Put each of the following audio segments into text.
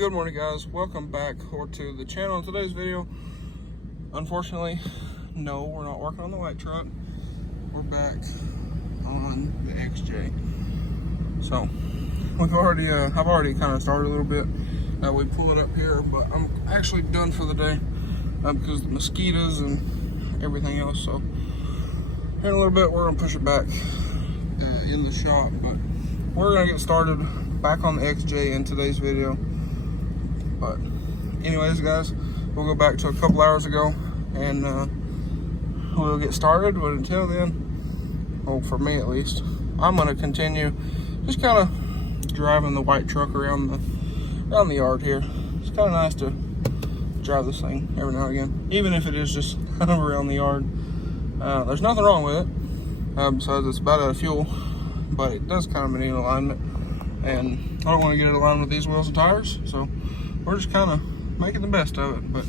Good morning, guys. Welcome back to the channel. In today's video, unfortunately, no, we're not working on the light truck. We're back on the XJ. So I've already kind of started a little bit. We pull it up here, but I'm actually done for the day because the mosquitoes and everything else. So in a little bit, we're gonna push it back in the shop, but we're gonna get started back on the XJ in today's video. But anyways, guys, we'll go back to a couple hours ago and we'll get started. But until then, well, for me at least, I'm gonna continue just kind of driving the white truck around the yard here. It's kind of nice to drive this thing every now and again, even if it is just kind of around the yard. There's nothing wrong with it, besides it's about out of fuel, but it does kind of need alignment, and I don't want to get it aligned with these wheels and tires, so we're just kind of making the best of it. But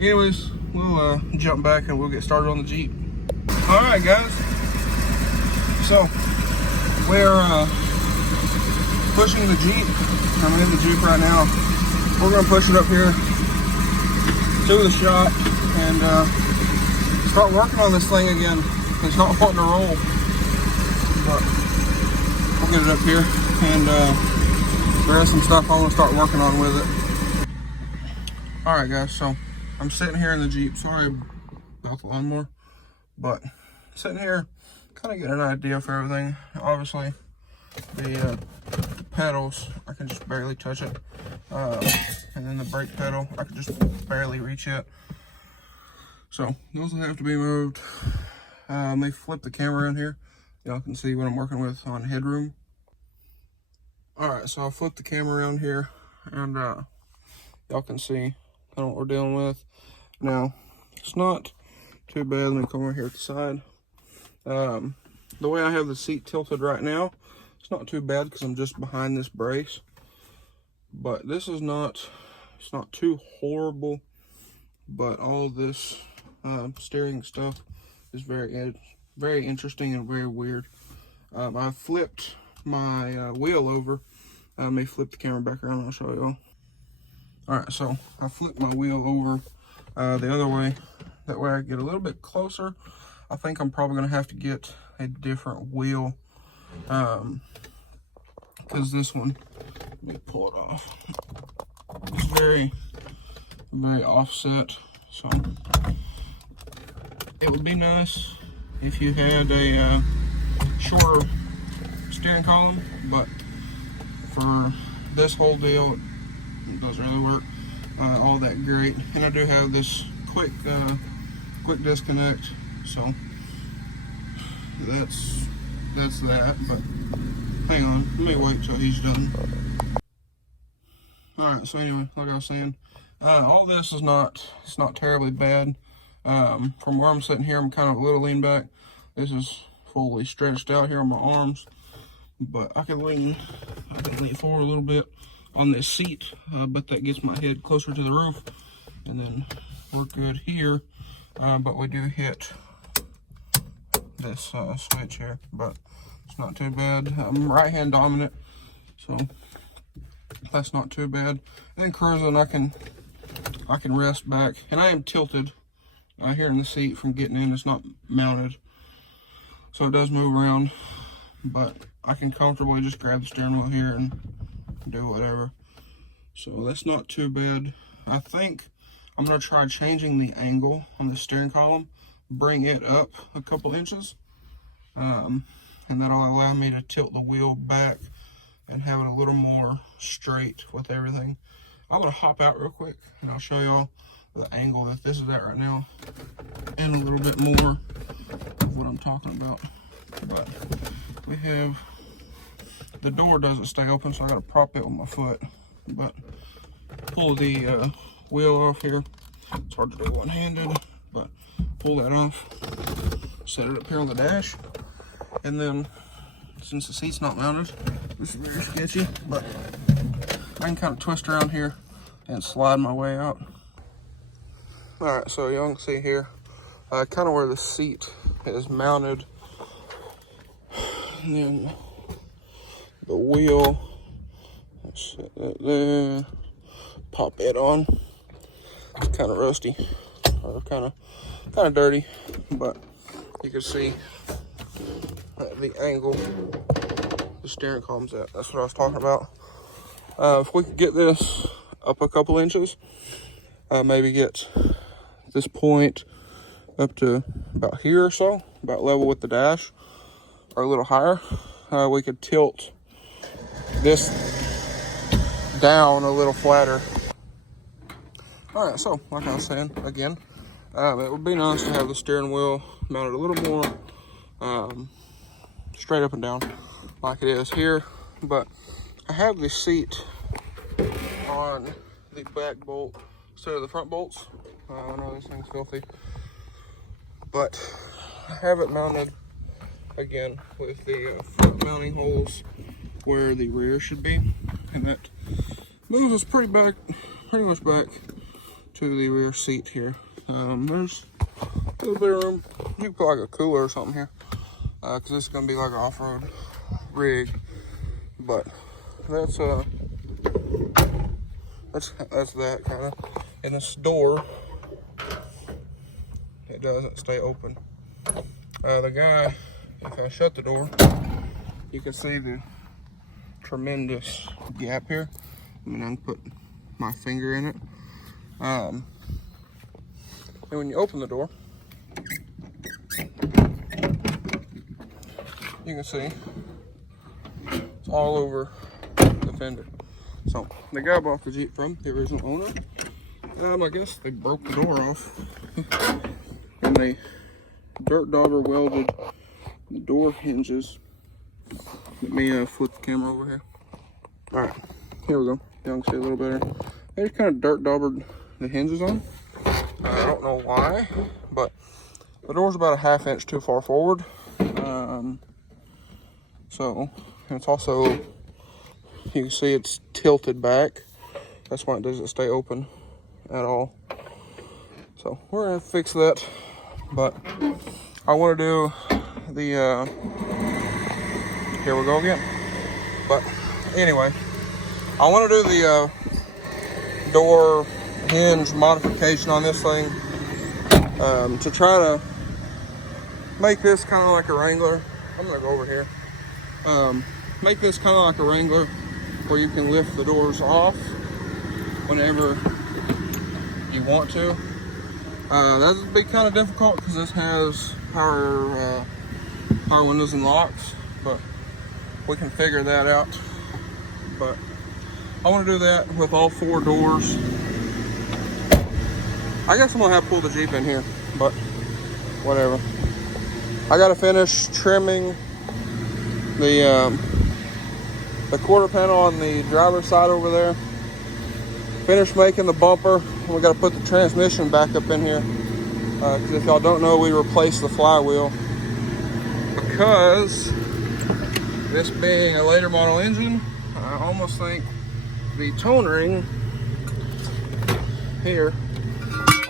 anyways, we'll jump back and we'll get started on the Jeep. All right, guys, so we're pushing the Jeep. I'm in the Jeep right now. We're gonna push it up here to the shop and start working on this thing again. It's not wanting to roll, but we'll get it up here, and there is some stuff I want to start working on with it. All right, guys, so I'm sitting here in the Jeep. Sorry about the lawnmower, but sitting here, kind of getting an idea for everything. Obviously, the pedals, I can just barely touch it, and then the brake pedal, I can just barely reach it. So those will have to be moved. They flip the camera in here. Y'all can see what I'm working with on headroom. All right, so I'll flip the camera around here, and y'all can see kind of what we're dealing with. Now, it's not too bad. Let me come over here at the side. The way I have the seat tilted right now, it's not too bad because I'm just behind this brace. But this is not, it's not too horrible, but all this steering stuff is very interesting and very weird. I flipped my wheel over. I may flip the camera back around and I'll show y'all. All right, so I flipped my wheel over the other way. That way I get a little bit closer. I think I'm probably gonna have to get a different wheel because this one, let me pull it off. It's very offset. So it would be nice if you had a shorter steering column, but for this whole deal, it doesn't really work all that great. And I do have this quick disconnect, so that's that. But hang on, let me wait till he's done. All right, so anyway, like I was saying, all this is not terribly bad. From where I'm sitting here, I'm kind of a little lean back. This is fully stretched out here on my arms, but I can lean forward a little bit on this seat, but that gets my head closer to the roof, and then we're good here. But we do hit this switch here, but it's not too bad. I'm right-hand dominant, so that's not too bad. And then cruising, I can rest back, and I am tilted here in the seat from getting in. It's not mounted, so it does move around, but I can comfortably just grab the steering wheel here and do whatever. So that's not too bad. I think I'm gonna try changing the angle on the steering column, bring it up a couple inches, and that'll allow me to tilt the wheel back and have it a little more straight with everything. I'm gonna hop out real quick and I'll show y'all the angle that this is at right now and a little bit more of what I'm talking about. But we have, the door doesn't stay open, so I gotta prop it with my foot. But pull the wheel off here. It's hard to do one-handed, but pull that off, set it up here on the dash, and then since the seat's not mounted, this is very sketchy, but I can kind of twist around here and slide my way out. All right, so y'all can see here, kind of where the seat is mounted, and then the wheel, let's set that there, pop it on. It's kind of rusty, or kind of dirty, but you can see the angle the steering column's at. That's what I was talking about. If we could get this up a couple inches, maybe get this point up to about here or so, about level with the dash, or a little higher, we could tilt this down a little flatter. All right, so like I was saying, again, it would be nice to have the steering wheel mounted a little more straight up and down like it is here, but I have the seat on the back bolt instead of the front bolts. I know this thing's filthy, but I have it mounted again with the front mounting holes where the rear should be, and that moves us pretty much back to the rear seat here. There's a little bit of room. You can put like a cooler or something here, because this is gonna be like an off-road rig. But that's that kind of. And this door, it doesn't stay open. The guy, if I shut the door, you can see the tremendous gap here. I mean, I can put my finger in it. And when you open the door, you can see it's all over the fender. So the guy I bought the Jeep from, the original owner, I guess they broke the door off and they dirt dauber welded the door hinges. Let me flip the camera over here. All right, here we go. Y'all can see a little better. They just kind of dirt daubered the hinges on. I don't know why, but the door's about a ½ inch too far forward. So it's also, you can see it's tilted back. That's why it doesn't stay open at all. So we're gonna fix that, but I want to do the here we go again. But anyway, I want to do the door hinge modification on this thing, to try to make this kind of like a Wrangler. I'm gonna go over here. Make this kind of like a Wrangler where you can lift the doors off whenever you want to. That would be kind of difficult because this has power windows and locks, but we can figure that out. But I want to do that with all 4 doors. I guess I'm gonna have to pull the Jeep in here, but whatever. I gotta finish trimming the quarter panel on the driver's side over there. Finish making the bumper. We gotta put the transmission back up in here. Because if y'all don't know, we replaced the flywheel because this being a later model engine, I almost think the tone ring here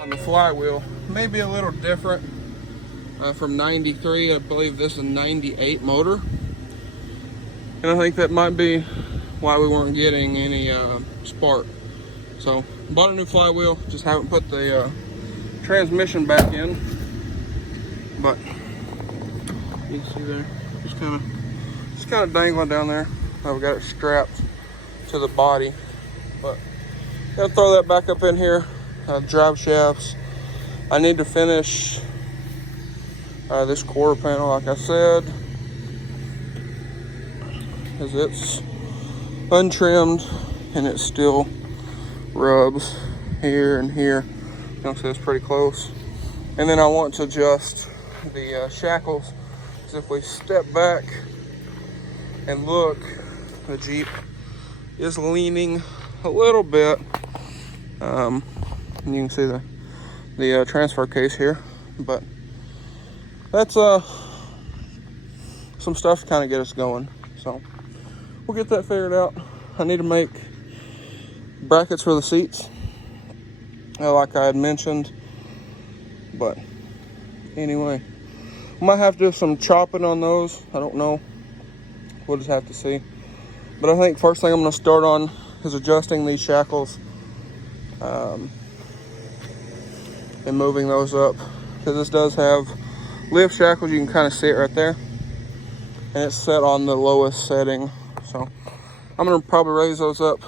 on the flywheel may be a little different from 93. I believe this is a 98 motor. And I think that might be why we weren't getting any spark. So bought a new flywheel, just haven't put the transmission back in. But you can see there, just kind of dangling down there. We got it strapped to the body, but gotta throw that back up in here. Drive shafts. I need to finish this quarter panel, like I said, because it's untrimmed and it still rubs here and here. You know, so it's pretty close. And then I want to adjust the shackles. So if we step back and look, the Jeep is leaning a little bit. And you can see the transfer case here, but that's some stuff to kind of get us going. So we'll get that figured out. I need to make brackets for the seats, like I had mentioned. But anyway, I might have to do some chopping on those. I don't know. We'll just have to see. But I think first thing I'm going to start on is adjusting these shackles and moving those up, because this does have lift shackles. You can kind of see it right there, and it's set on the lowest setting. So I'm gonna probably raise those up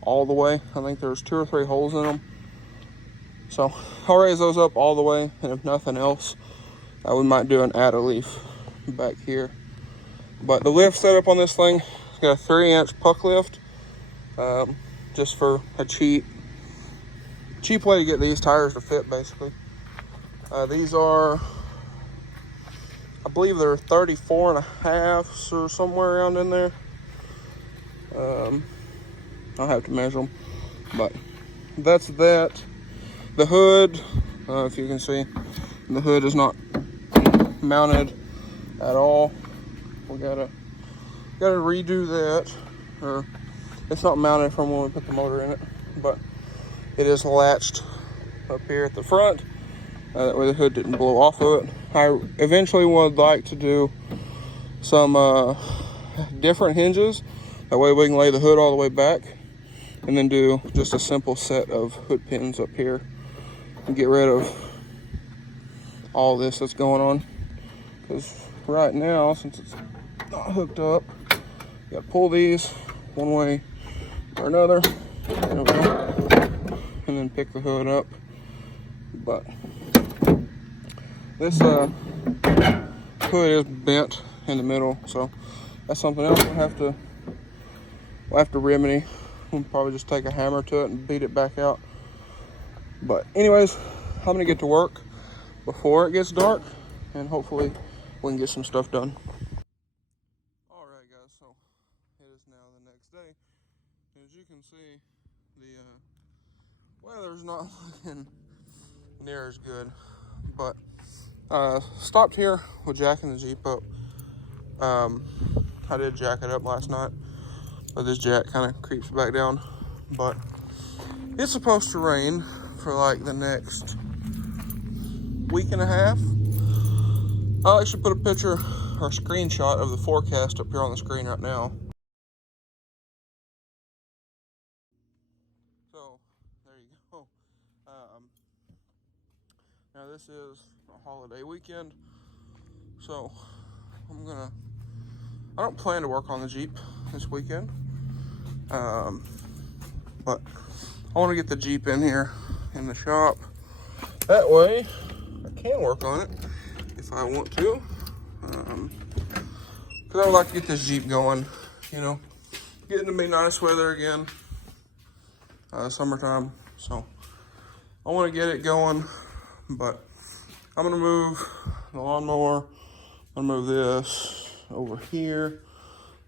all the way. I think there's 2 or 3 holes in them, so I'll raise those up all the way, and if nothing else, we might do an add a leaf back here. But the lift setup on this thing, it's got a 3-inch puck lift, just for a cheap way to get these tires to fit, basically. These are, I believe they're 34.5 or somewhere around in there. I'll have to measure them, but that's that. The hood, if you can see, the hood is not mounted at all. We gotta redo that, or it's not mounted from when we put the motor in it, but it is latched up here at the front. That way the hood didn't blow off of it. I eventually would like to do some different hinges. That way we can lay the hood all the way back, and then do just a simple set of hood pins up here and get rid of all this that's going on. Because right now, since it's not hooked up, you gotta pull these one way or another. There we go. And then pick the hood up. But this hood is bent in the middle, so that's something else we'll have to remedy. We'll probably just take a hammer to it and beat it back out. But anyways, I'm gonna get to work before it gets dark, and hopefully we can get some stuff done. All right, guys, so it is now the next day. As you can see, the weather's not looking near as good, but stopped here with jacking the Jeep up. I did jack it up last night, but this jack kind of creeps back down. But it's supposed to rain for like the next week and a half. I'll actually put a picture or a screenshot of the forecast up here on the screen right now. So there you go. Now this is a holiday weekend, so I don't plan to work on the Jeep this weekend, but I want to get the Jeep in here in the shop. That way I can work on it if I want to, because I would like to get this Jeep going, you know, getting to be nice weather again, summertime, so I want to get it going. But I'm gonna move the lawnmower, I'm gonna move this over here,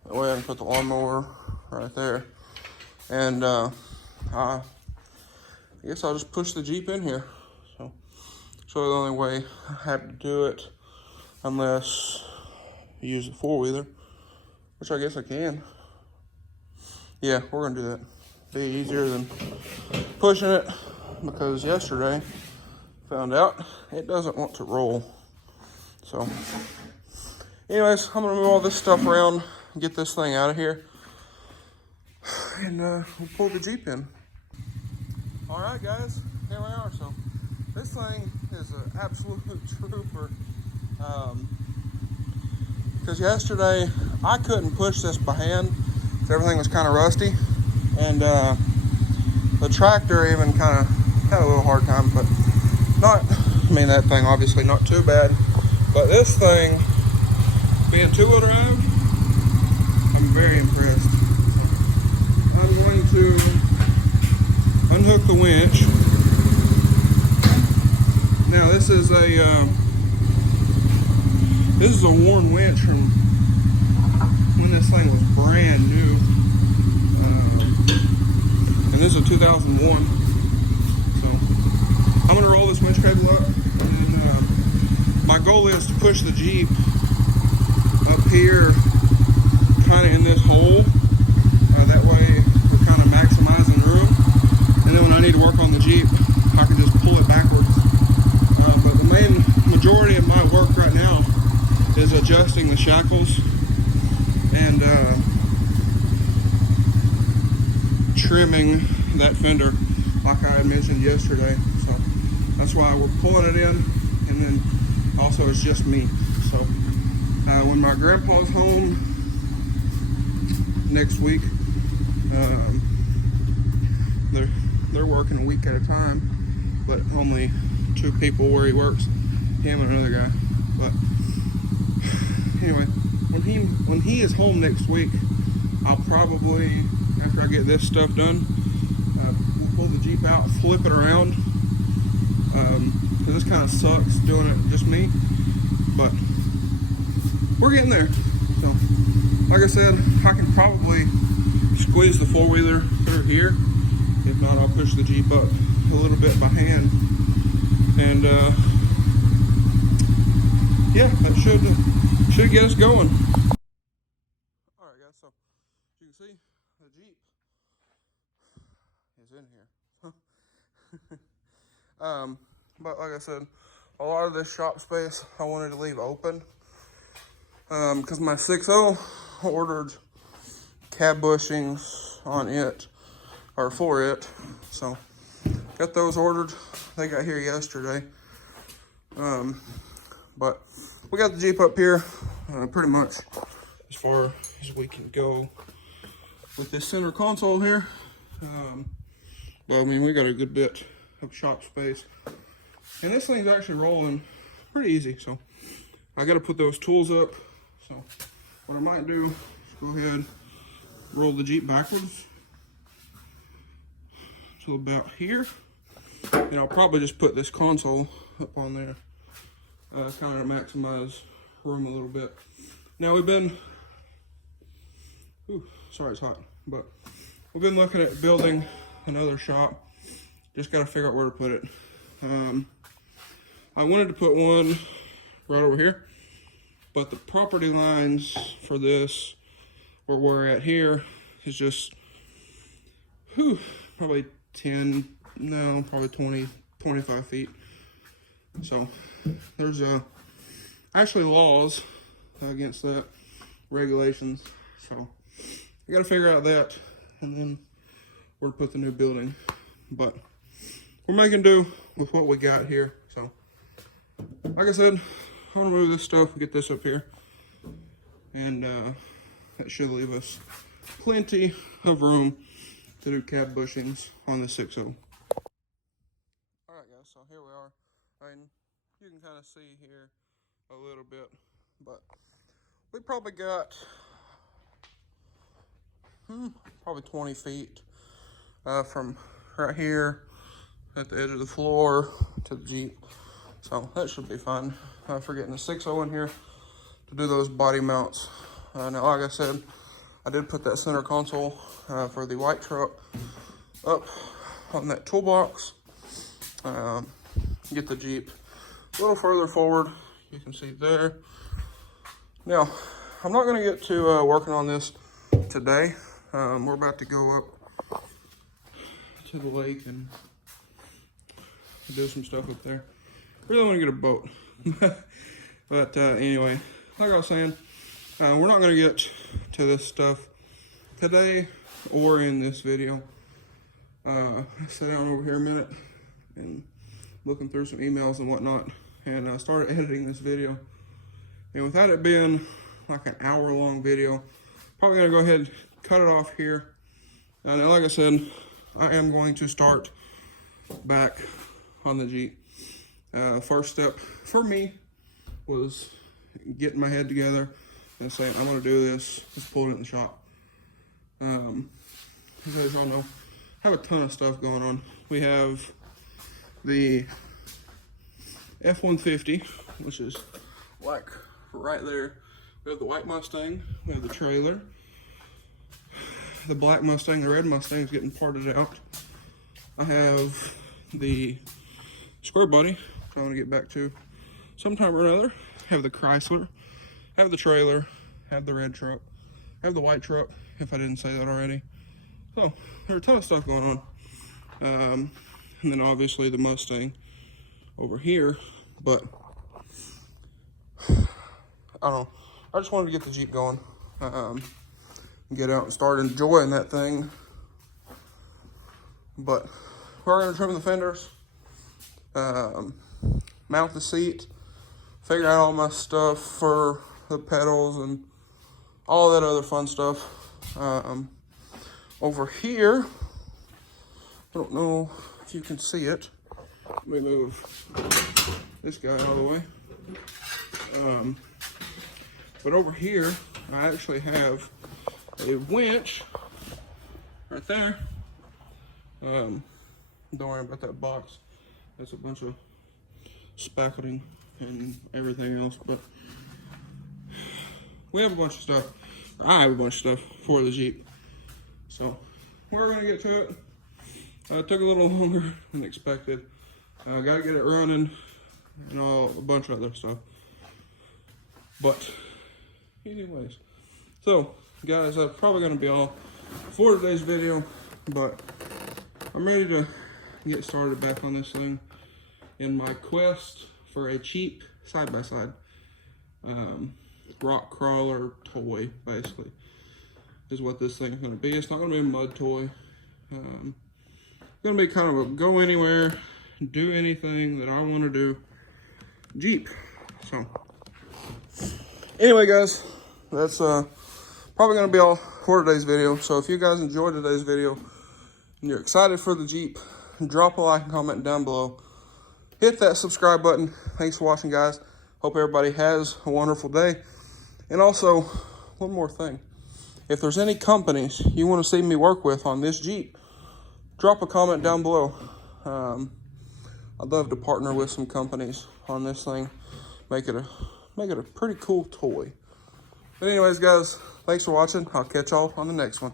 that way I can put the lawnmower right there, and I guess I'll just push the Jeep in here. So the only way I have to do it, unless you use the 4-wheeler, which I guess I can. Yeah, we're gonna do that. Be easier than pushing it, because yesterday found out it doesn't want to roll. So anyways, I'm gonna move all this stuff around, get this thing out of here, and we'll pull the Jeep in. All right, guys, here we are. So this thing is an absolute trooper, because yesterday I couldn't push this by hand, so everything was kind of rusty, and the tractor even kind of had a little hard time, but that thing obviously not too bad. But this thing, being 2-wheel drive, I'm very impressed. I'm going to unhook the winch. Now this is a worn winch from when this thing was brand new, and this is a 2001. So I'm gonna roll this winch cable up, and my goal is to push the Jeep up here, kind of in this hole. That way we're kind of maximizing room, and then when I need to work on the Jeep, I can just pull it backwards. But the main majority of my work right now is adjusting the shackles and trimming that fender, like I had mentioned yesterday. So that's why we're pulling it in, and then also it's just me. So when my grandpa's home next week, they're working a week at a time, but only 2 people where he works, him and another guy. But anyway, when he is home next week, I'll probably, after I get this stuff done, we'll pull the Jeep out, flip it around. This kind of sucks doing it just me, but we're getting there. So, like I said, I can probably squeeze the 4-wheeler through here. If not, I'll push the Jeep up a little bit by hand. And yeah, that should get us going. All right, guys. So you can see the Jeep is in here. But like I said, a lot of this shop space I wanted to leave open because my 6.0 ordered cab bushings on it, or for it. So got those ordered. They got here yesterday. But we got the Jeep up here pretty much as far as we can go with this center console here. But I mean, we got a good bit of shop space, and this thing's actually rolling pretty easy. So I got to put those tools up. So what I might do is go ahead, roll the Jeep backwards to about here, and I'll probably just put this console up on there, kind of maximize room a little bit. Now we've been, sorry it's hot, but we've been looking at building another shop. Just got to figure out where to put it. I wanted to put one right over here, but the property lines for this, where we're at here, is just, probably 20, 25 feet. So there's actually laws against that, regulations. So I got to figure out that, and then where to put the new building. But we're making do with what we got here. So like I said, I'm gonna move this stuff, get this up here, and that should leave us plenty of room to do cab bushings on the 6.0. All right, guys, so here we are. I mean, you can kind of see here a little bit, but we probably got probably 20 feet from right here at the edge of the floor to the Jeep. So that should be fine. For getting the 6.0 in here to do those body mounts. Now, like I said, I did put that center console for the white truck up on that toolbox. Get the Jeep a little further forward. You can see there. Now, I'm not going to get to working on this today. We're about to go up to the lake and do some stuff up there. Really want to get a boat. But anyway, like I was saying, we're not going to get to this stuff today or in this video. I sat down over here a minute and looking through some emails and whatnot, and I started editing this video. And without it being like an hour-long video, probably going to go ahead and cut it off here. And like I said, I am going to start back on the Jeep. First step for me was getting my head together and saying, I'm going to do this, just pull it in the shop. As y'all know, I have a ton of stuff going on. We have the F-150, which is like right there. We have the white Mustang, we have the trailer, the black Mustang, the red Mustang is getting parted out. I have the square body, which I'm going to get back to sometime or another. I have the Chrysler, I have the trailer, I have the red truck, I have the white truck, if I didn't say that already. So, there's a ton of stuff going on. And then obviously the Mustang over here, but I don't know. I just wanted to get the Jeep going, get out and start enjoying that thing But we're gonna trim the fenders, mount the seat, figure out all my stuff for the pedals and all that other fun stuff. Over here, I don't know if you can see it. Let me move this guy out of the way. But over here, I actually have a winch right there. Don't worry about that box. That's a bunch of spackling and everything else, but we have a bunch of stuff. I have a bunch of stuff for the Jeep. So we're gonna get to it. It took a little longer than expected. Gotta get it running and a bunch of other stuff. But anyways, so guys, that's probably gonna be all for today's video, but I'm ready to get started back on this thing in my quest for a cheap side-by-side rock crawler toy, basically, is what this thing's gonna be. It's not gonna be a mud toy. It's gonna be kind of a go anywhere, do anything that I want to do Jeep. So anyway, guys, that's probably gonna be all for today's video. So if you guys enjoyed today's video and you're excited for the Jeep, drop a like and comment down below. Hit that subscribe button. Thanks for watching, guys. Hope everybody has a wonderful day. And also, one more thing. If there's any companies you want to see me work with on this Jeep, drop a comment down below. I'd love to partner with some companies on this thing. Make it a pretty cool toy. But anyways, guys, thanks for watching. I'll catch y'all on the next one.